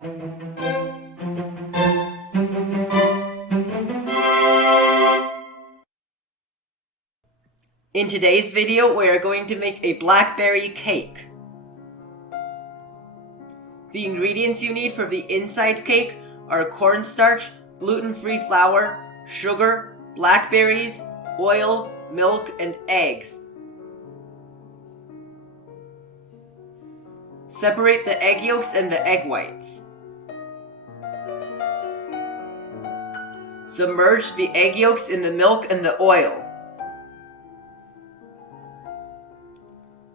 In today's video, we are going to make a blackberry cake. The ingredients you need for the inside cake are cornstarch, gluten-free flour, sugar, blackberries, oil, milk, and eggs. Separate the egg yolks and the egg whites. Submerge the egg yolks in the milk and the oil.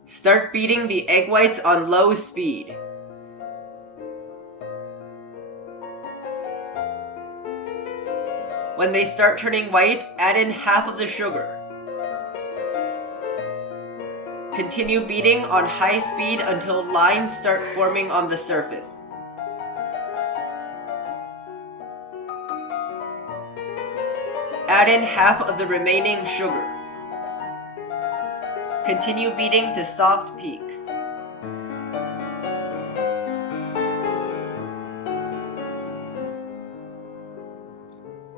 Start beating the egg whites on low speed. When they start turning white, add in half of the sugar. Continue beating on high speed until lines start forming on the surface. Add in half of the remaining sugar. Continue beating to soft peaks.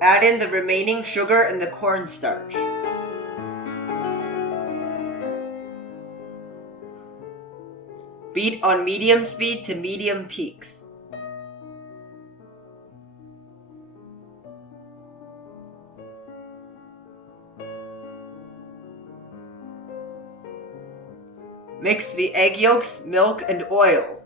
Add in the remaining sugar and the cornstarch. Beat on medium speed to medium peaks. Mix the egg yolks, milk, and oil.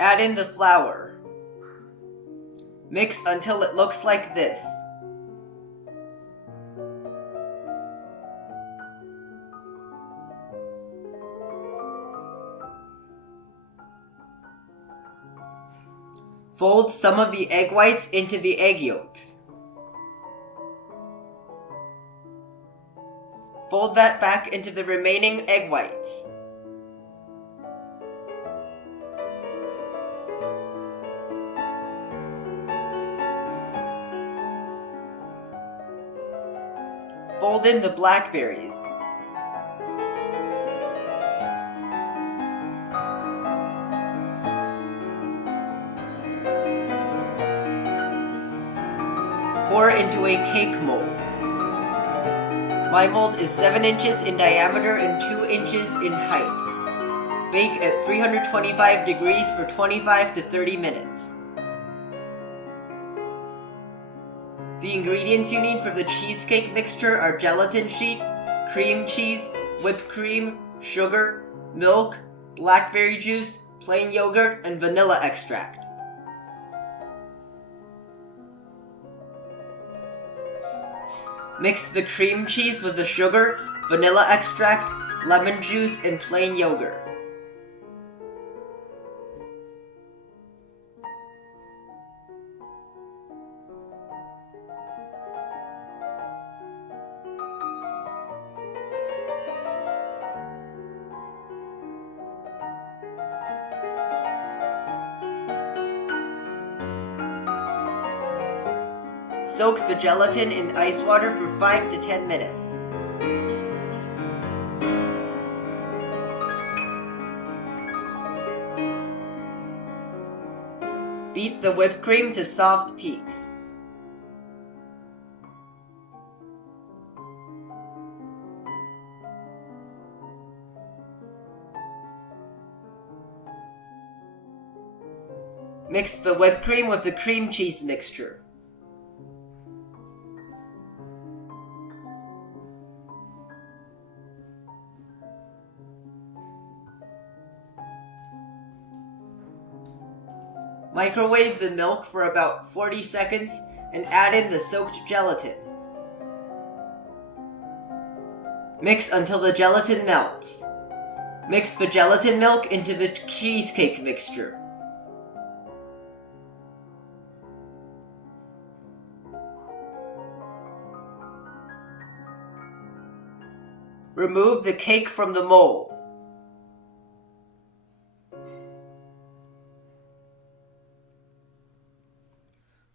Add in the flour. Mix until it looks like this. Fold some of the egg whites into the egg yolks. Fold that back into the remaining egg whites. Fold in the blackberries. Pour into a cake mold. My mold is 7 inches in diameter and 2 inches in height. Bake at 325 degrees for 25 to 30 minutes. The ingredients you need for the cheesecake mixture are gelatin sheet, cream cheese, whipped cream, sugar, milk, blackberry juice, plain yogurt, and vanilla extract. Mix the cream cheese with the sugar, vanilla extract, lemon juice, and plain yogurt. Soak the gelatin in ice water for 5 to 10 minutes. Beat the whipped cream to soft peaks. Mix the whipped cream with the cream cheese mixture. Microwave the milk for about 40 seconds and add in the soaked gelatin. Mix until the gelatin melts. Mix the gelatin milk into the cheesecake mixture. Remove the cake from the mold.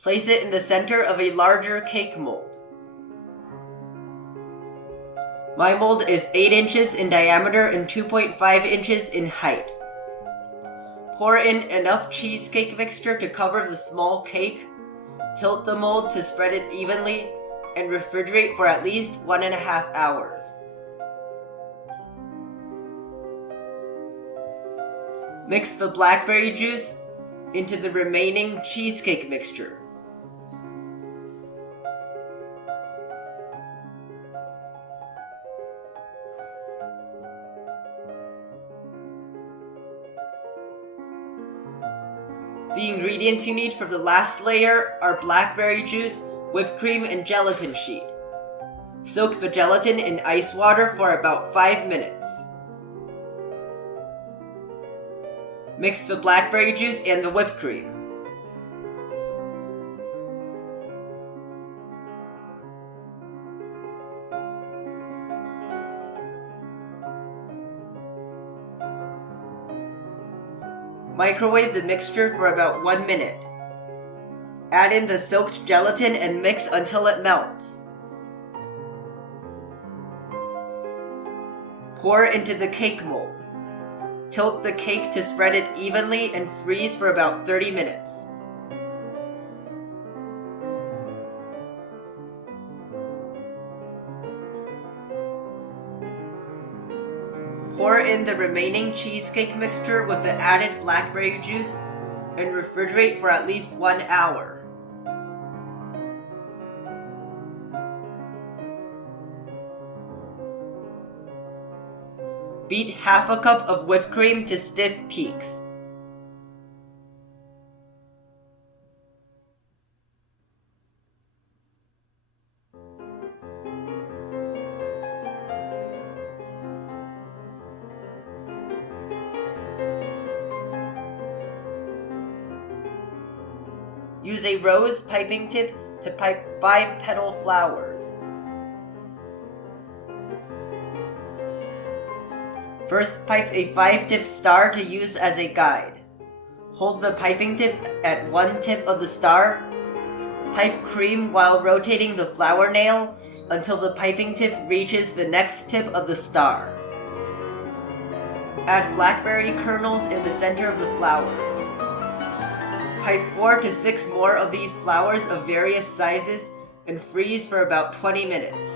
Place it in the center of a larger cake mold. My mold is 8 inches in diameter and 2.5 inches in height. Pour in enough cheesecake mixture to cover the small cake. Tilt the mold to spread it evenly and refrigerate for at least 1.5 hours. Mix the blackberry juice into the remaining cheesecake mixture. The ingredients you need for the last layer are blackberry juice, whipped cream, and gelatin sheet. Soak the gelatin in ice water for about 5 minutes. Mix the blackberry juice and the whipped cream. Microwave the mixture for about 1 minute. Add in the soaked gelatin and mix until it melts. Pour into the cake mold. Tilt the cake to spread it evenly and freeze for about 30 minutes. Pour in the remaining cheesecake mixture with the added blackberry juice and refrigerate for at least 1 hour. Beat half a cup of whipped cream to stiff peaks. Use a rose piping tip to pipe 5 petal flowers. First, pipe a 5-tip star to use as a guide. Hold the piping tip at one tip of the star. Pipe cream while rotating the flower nail until the piping tip reaches the next tip of the star. Add blackberry kernels in the center of the flower. Pipe 4 to 6 more of these flowers of various sizes and freeze for about 20 minutes.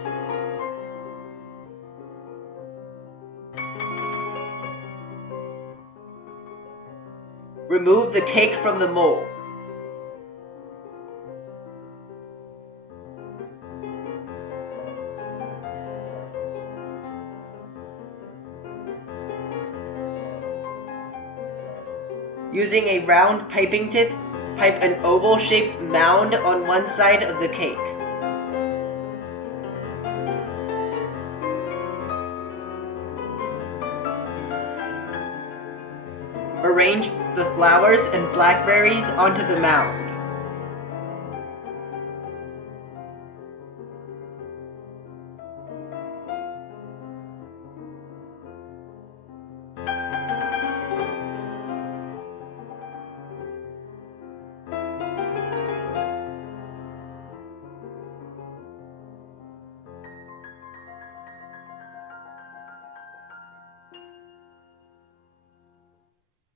Remove the cake from the mold. Using a round piping tip, pipe an oval-shaped mound on one side of the cake. Arrange the flowers and blackberries onto the mound.